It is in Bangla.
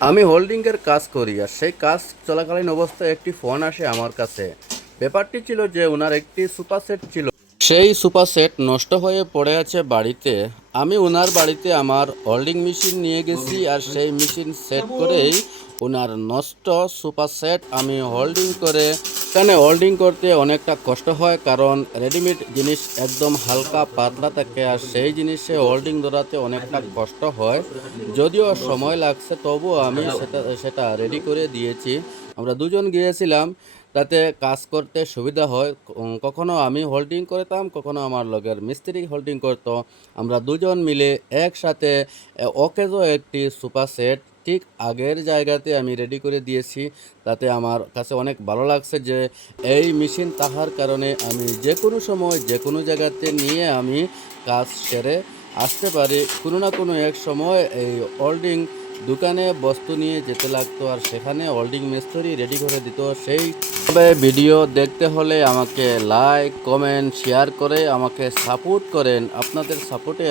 আমি হোল্ডিংয়ের কাজ করি আর সেই কাজ চলাকালীন অবস্থায় একটি ফোন আসে আমার কাছে। ব্যাপারটি ছিল যে ওনার একটি সোফা সেট ছিল, সেই সোফা সেট নষ্ট হয়ে পড়ে আছে বাড়িতে। আমি ওনার বাড়িতে আমার হোল্ডিং মেশিন নিয়ে গেছি আর সেই মেশিন সেট করেই ওনার নষ্ট সোফা সেট আমি হোল্ডিং করে, এখানে হোল্ডিং করতে অনেকটা কষ্ট হয় কারণ রেডিমেড জিনিস একদম হালকা পাতলা থাকে আর সেই জিনিসে হোল্ডিং ধরাতে অনেকটা কষ্ট হয়। যদিও সময় লাগছে তবুও আমি সেটা রেডি করে দিয়েছি। আমরা দুজন গিয়েছিলাম, তাতে কাজ করতে সুবিধা হয়। কখনো আমি হোল্ডিং করতাম, কখনো আমার লগের মিস্ত্রি হোল্ডিং করতো। আমরা দুজন মিলে একসাথে ওকেজো একটি সোফা সেট ঠিক আগের জায়গাতে আমি রেডি করে দিয়েছি। তাতে আমার কাছে অনেক ভালো লাগছে যে এই মেশিন থাকার কারণে আমি যে কোনো সময় যে কোনো জায়গাতে নিয়ে আমি কাজ সেরে আসতে পারি। কোনো না কোনো এক সময় এই হোল্ডিং দোকানে বস্তু নিয়ে যেতে লাগতো আর সেখানে হোল্ডিং মিস্ত্রি রেডি করে দিত। তবে ভিডিও দেখতে হলে আমাকে লাইক কমেন্ট শেয়ার করে আমাকে সাপোর্ট করেন। আপনাদের সাপোর্টে